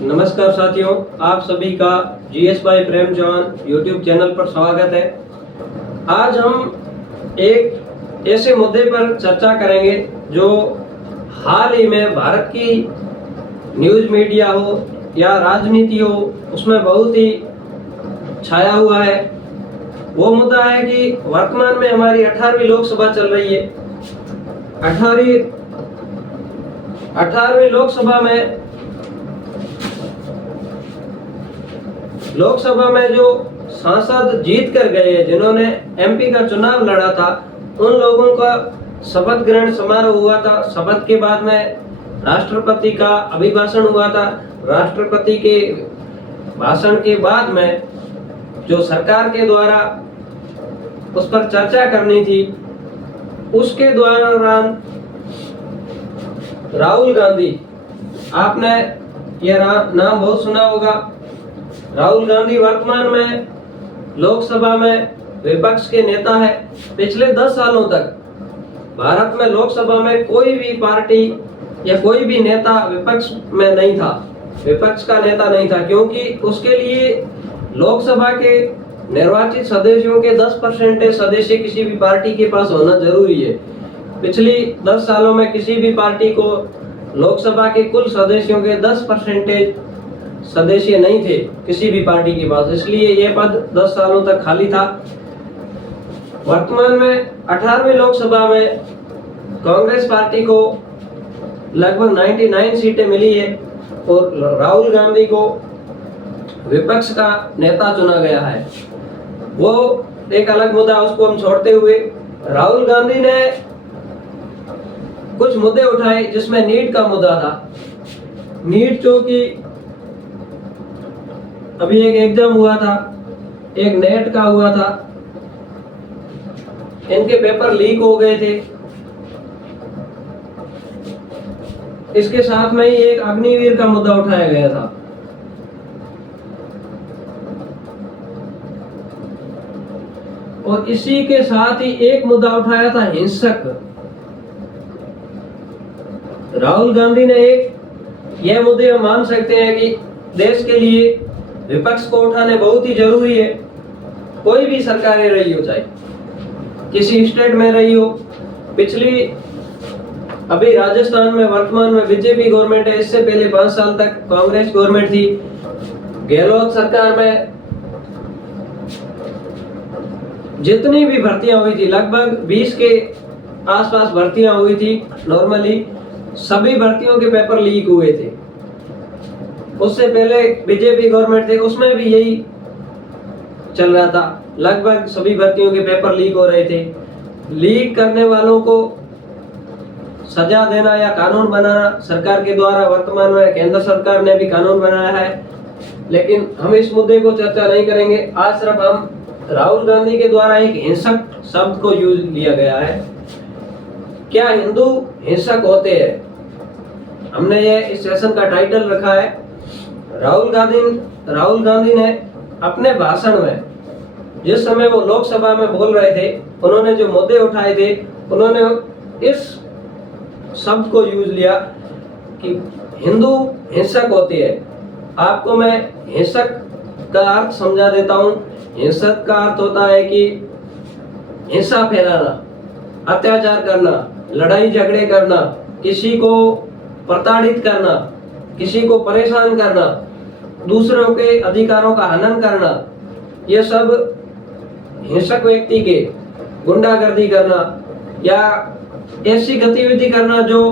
नमस्कार साथियों, आप सभी का जीएस भाई प्रेम चौहान यूट्यूब चैनल पर स्वागत है। आज हम एक ऐसे मुद्दे पर चर्चा करेंगे जो हाल ही में भारत की न्यूज़ मीडिया हो या राजनीति हो उसमें बहुत ही छाया हुआ है। वो मुद्दा है कि वर्तमान में हमारी 18वीं लोकसभा चल रही है। 18वीं लोकसभा में जो सांसद जीत कर गए हैं, जिन्होंने एमपी का चुनाव लड़ा था, उन लोगों का शपथ ग्रहण समारोह हुआ था। शपथ के बाद में राष्ट्रपति का अभिभाषण हुआ था। राष्ट्रपति के भाषण के बाद में जो सरकार के द्वारा उस पर चर्चा करनी थी, उसके दौरान राहुल गांधी, आपने यह नाम बहुत सुना होगा। राहुल गांधी वर्तमान में लोकसभा में विपक्ष के नेता है। पिछले 10 सालों तक भारत में लोकसभा में कोई भी पार्टी या कोई भी नेता विपक्ष में नहीं था, विपक्ष का नेता नहीं था, क्योंकि उसके लिए लोकसभा के निर्वाचित सदस्यों के 10% सदस्य किसी भी पार्टी के पास होना जरूरी है। पिछली 10 सालों में किसी भी पार्टी को लोकसभा के कुल सदस्यों के 10% सदस्य नहीं थे किसी भी पार्टी के पास, इसलिए यह पद 10 सालों तक खाली था। वर्तमान में 18वीं लोकसभा में कांग्रेस पार्टी को लगभग 99 सीटें मिली है और राहुल गांधी को विपक्ष का नेता चुना गया है। वो एक अलग मुद्दा, उसको हम छोड़ते हुए राहुल गांधी ने कुछ मुद्दे उठाए, जिसमें नीट का मुद्दा था। नीट जो कि अभी एक एग्जाम हुआ था, एक नेट का हुआ था, इनके पेपर लीक हो गए थे। इसके साथ में ही एक अग्निवीर का मुद्दा उठाया गया था। और इसी के साथ ही एक मुद्दा उठाया था हिंसक। राहुल गांधी ने यह मुद्दे हम मान सकते हैं कि देश के लिए विपक्ष को उठाने बहुत ही जरूरी है। कोई भी सरकारें रही हो, चाहे किसी स्टेट में रही हो, अभी राजस्थान में वर्तमान में बीजेपी गवर्नमेंट है, इससे पहले 5 साल तक कांग्रेस गवर्नमेंट थी। गहलोत सरकार में जितनी भी भर्तियां हुई थी, लगभग 20 के आसपास भर्तियां हुई थी नॉर्मली, सभी भर्तियों के पेपर लीक हुए थे। उससे पहले बीजेपी गवर्नमेंट थे, उसमें भी यही चल रहा था, लगभग सभी भर्तियों के पेपर लीक हो रहे थे। लीक करने वालों को सजा देना या कानून बनाना सरकार के द्वारा, वर्तमान में केंद्र सरकार ने भी कानून बनाया है, लेकिन हम इस मुद्दे को चर्चा नहीं करेंगे। आज सिर्फ हम राहुल गांधी के द्वारा एक हिंसक शब्द को यूज लिया गया है। क्या हिंदू हिंसक होते हैं? हमने ये इस सेशन का टाइटल रखा है। राहुल गांधी ने अपने भाषण में, जिस समय वो लोकसभा में बोल रहे थे, उन्होंने जो मुद्दे उठाए थे, उन्होंने इस शब्द को यूज लिया कि हिंदू हिंसक होते हैं। आपको मैं हिंसक का अर्थ समझा देता हूँ। हिंसक का अर्थ होता है कि हिंसा फैलाना, अत्याचार करना, लड़ाई झगड़े करना, किसी को प्रताड़ित करना, किसी को परेशान करना, दूसरों के अधिकारों का हनन करना, यह सब हिंसक व्यक्ति के, गुंडागर्दी करना या ऐसी गतिविधि करना जो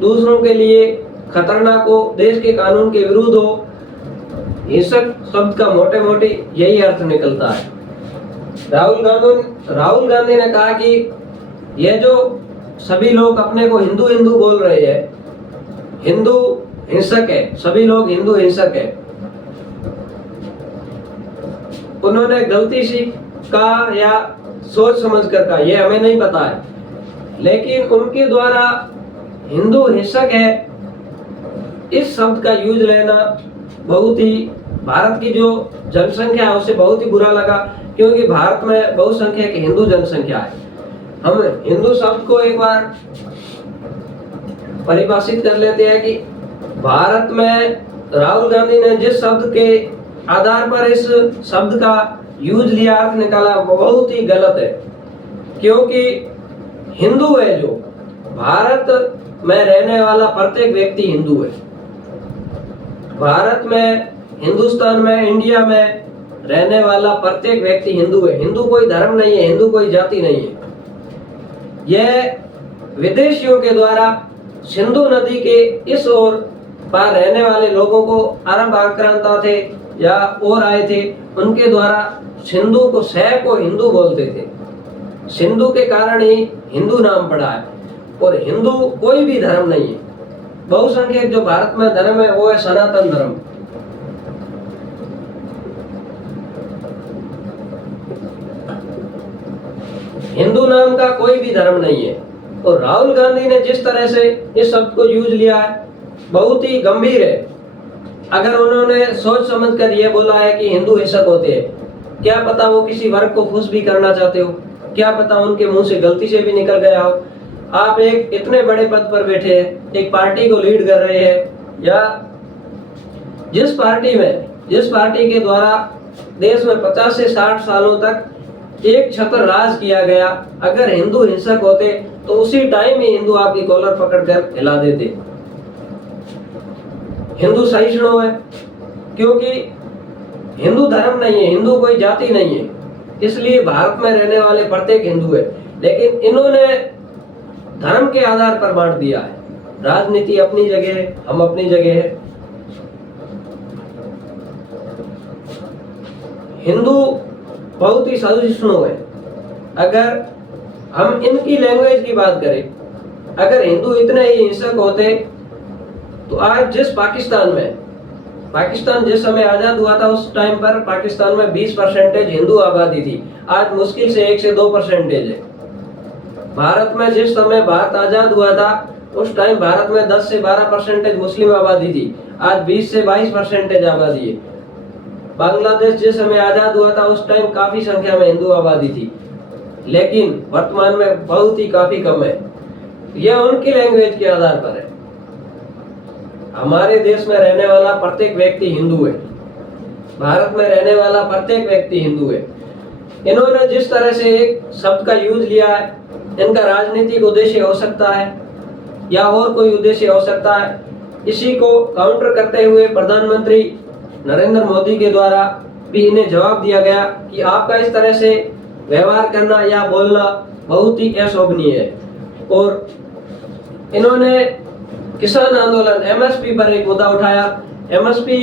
दूसरों के लिए खतरनाक हो, देश के कानून के विरुद्ध हो, हिंसक शब्द का मोटे मोटे यही अर्थ निकलता है। राहुल गांधी ने कहा कि यह जो सभी लोग अपने को हिंदू हिंदू बोल रहे हैं, हिंदू हिंसक है, सभी लोग हिंदू हिंसक है। उन्होंने गलती सी कहा या सोच समझ कर कहा, यह हमें नहीं पता है, लेकिन उनके द्वारा हिंदू हिंसक है इस शब्द का यूज लेना बहुत ही, भारत की जो जनसंख्या है उससे बहुत ही बुरा लगा, क्योंकि भारत में बहुसंख्यक हिंदू जनसंख्या है। हम हिंदू शब्द को एक बार परिभाषित कर लेते हैं कि भारत में राहुल गांधी ने जिस शब्द के आधार पर इस शब्द का यूज लिया, अर्थ निकाला, वो बहुत ही गलत है। क्योंकि हिंदू है जो, भारत में रहने वाला प्रत्येक व्यक्ति हिंदू है। भारत में, हिंदुस्तान में, इंडिया में रहने वाला प्रत्येक व्यक्ति हिंदू है। हिंदू कोई धर्म नहीं है, हिंदू कोई जाति नहीं है। यह विदेशियों के द्वारा सिंधु नदी के इस ओर पार रहने वाले लोगों को, अरब आक्रांता थे या और आए थे, उनके द्वारा सिंधु को, शह को हिंदू बोलते थे। सिंधु के कारण ही हिंदू नाम पड़ा है। और हिंदू कोई भी धर्म नहीं है। बहुसंख्यक जो भारत में धर्म है वो है सनातन धर्म। हिंदू नाम का कोई भी धर्म नहीं है। और राहुल गांधी ने जिस तरह से इस शब्द को यूज लिया है, बहुत ही गंभीर है। अगर उन्होंने सोच समझ कर यह बोला है कि हिंदू हिंसक होते हैं, क्या पता वो किसी वर्ग को खुश भी करना चाहते हो, क्या पता उनके मुंह से गलती से भी निकल गया हो। आप एक इतने बड़े पद पर बैठे हैं, एक पार्टी को लीड कर रहे हैं, या जिस पार्टी के द्वारा देश में 50 से 60 सालों तक एक छत्र राज किया गया, अगर हिंदू हिंसक होते तो उसी टाइम ही हिंदू आपकी कॉलर पकड़कर हिला देते। हिंदू सहिष्णु है क्योंकि हिंदू धर्म नहीं है, हिंदू कोई जाति नहीं है, इसलिए भारत में रहने वाले प्रत्येक हिंदू है। लेकिन इन्होंने धर्म के आधार पर बांट दिया है। राजनीति अपनी जगह है, हम अपनी जगह है। हिंदू बहुत ही सहिष्णु है। अगर हम इनकी लैंग्वेज की बात करें, अगर हिंदू इतने ही हिंसक होते तो आज पाकिस्तान जिस समय आजाद हुआ था, उस टाइम पर पाकिस्तान में 20% हिंदू आबादी थी। आज मुश्किल से 1 से 2% है। भारत में जिस समय भारत आजाद हुआ था, उस टाइम भारत में 10 से 12% मुस्लिम आबादी थी। आज 20 से 22% आबादी है। बांग्लादेश जिस समय आजाद हुआ था, उस टाइम काफी संख्या में हिंदू आबादी थी, लेकिन वर्तमान में बहुत ही काफी कम है। यह उनकी लैंग्वेज के आधार पर है। हमारे देश में रहने वाला प्रत्येक व्यक्ति हिंदू है। भारत में रहने वाला प्रत्येक व्यक्ति हिंदू है। इन्होंने जिस तरह से एक शब्द का यूज लिया है, इनका राजनीतिक उद्देश्य हो सकता है या और कोई उद्देश्य हो सकता है। इसी को काउंटर करते हुए प्रधानमंत्री नरेंद्र मोदी के द्वारा भी इन्हें जवाब दिया गया कि आपका इस तरह से व्यवहार करना या बोलना बहुत ही अशोभनीय है। और इन्होंने किसान आंदोलन एमएसपी पर एक मुद्दा उठाया। एमएसपी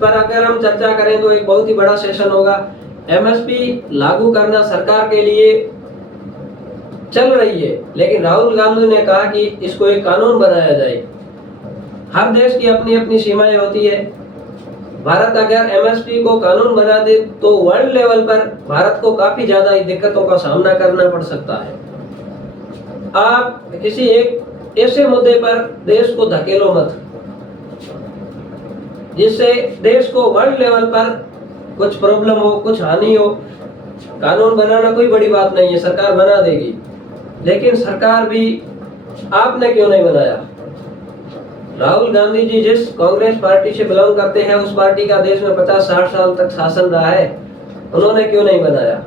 पर अगर हम चर्चा करें तो एक बहुत ही बड़ा सेशन होगा। एमएसपी लागू करना सरकार के लिए चल रही है, लेकिन राहुल गांधी ने कहा कि इसको एक कानून बनाया जाए। हर देश की अपनी अपनी सीमाएं होती है। भारत अगर एमएसपी को कानून बना दे तो वर्ल्ड लेवल पर भारत को काफी ज्यादा दिक्कतों का सामना करना पड़ सकता है। आप किसी एक ऐसे मुद्दे पर देश को धकेलो मत जिससे देश को वर्ल्ड लेवल पर कुछ प्रॉब्लम हो, कुछ हानि हो। कानून बनाना कोई बड़ी बात नहीं है, सरकार बना देगी, लेकिन सरकार भी आपने क्यों नहीं बनाया? राहुल गांधी जी जिस कांग्रेस पार्टी से बिलोंग करते हैं, उस पार्टी का देश में 50-60 साल तक शासन रहा है, उन्होंने क्यों नहीं बनाया?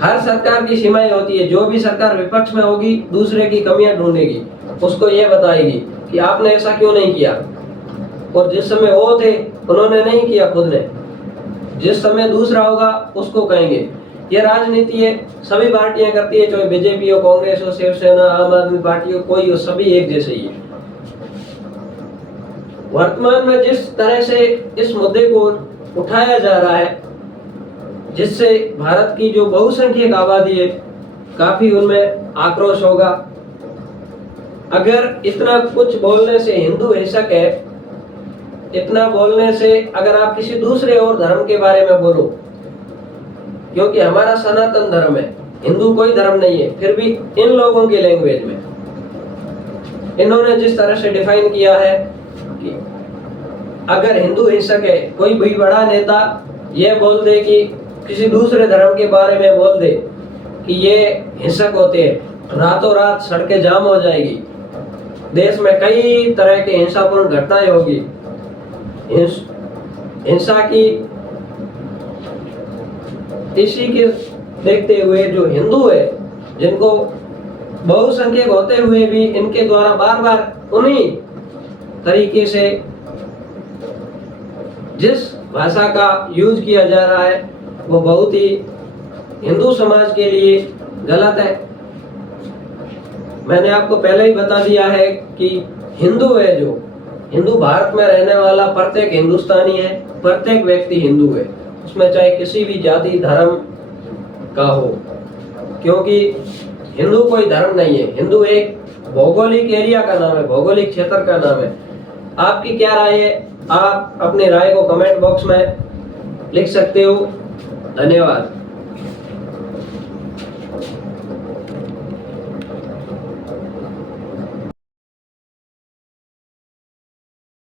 हर सरकार की सीमाएं होती है। जो भी सरकार विपक्ष में होगी, दूसरे की कमियां ढूंढेगी, उसको यह बताएगी कि आपने ऐसा क्यों नहीं किया। और जिस समय वो थे, उन्होंने नहीं किया खुद ने, जिस समय दूसरा होगा उसको कहेंगे। ये राजनीति है, सभी पार्टियां करती है, चाहे बीजेपी हो, कांग्रेस हो, शिवसेना, आम आदमी पार्टी हो, कोई हो, सभी एक जैसे ही है। वर्तमान में जिस तरह से इस मुद्दे को उठाया जा रहा है, जिससे भारत की जो बहुसंख्यक आबादी है, काफी उनमें आक्रोश होगा। अगर इतना कुछ बोलने से हिंदू हिंसक है, इतना बोलने से अगर आप किसी दूसरे और धर्म के बारे में बोलो, क्योंकि हमारा सनातन धर्म है, हिंदू कोई धर्म नहीं है, फिर भी इन लोगों की लैंग्वेज में इन्होंने जिस तरह से डिफाइन किया है कि अगर हिंदू हिंसक है, कोई भी बड़ा नेता ये बोल दे कि किसी दूसरे धर्म के बारे में बोल दे कि ये हिंसक होते हैं, रातों रात सड़कें जाम हो जाएगी, देश में कई तरह के हिंसापूर्ण घटनाएं होगी। हिंसा की इसी के देखते हुए जो हिंदू है, जिनको बहुसंख्यक होते हुए भी इनके द्वारा बार बार उन्हीं तरीके से जिस भाषा का यूज किया जा रहा है वो बहुत ही हिंदू समाज के लिए गलत है। मैंने आपको पहले ही बता दिया है कि हिंदू है, जो हिंदू भारत में रहने वाला प्रत्येक हिंदुस्तानी है, प्रत्येक व्यक्ति हिंदू है, उसमें चाहे किसी भी जाति धर्म का हो, क्योंकि हिंदू कोई धर्म नहीं है। हिंदू एक भौगोलिक एरिया का नाम है, भौगोलिक क्षेत्र का नाम है। आपकी क्या राय है? आप अपनी राय को कमेंट बॉक्स में लिख सकते हो। धन्यवाद।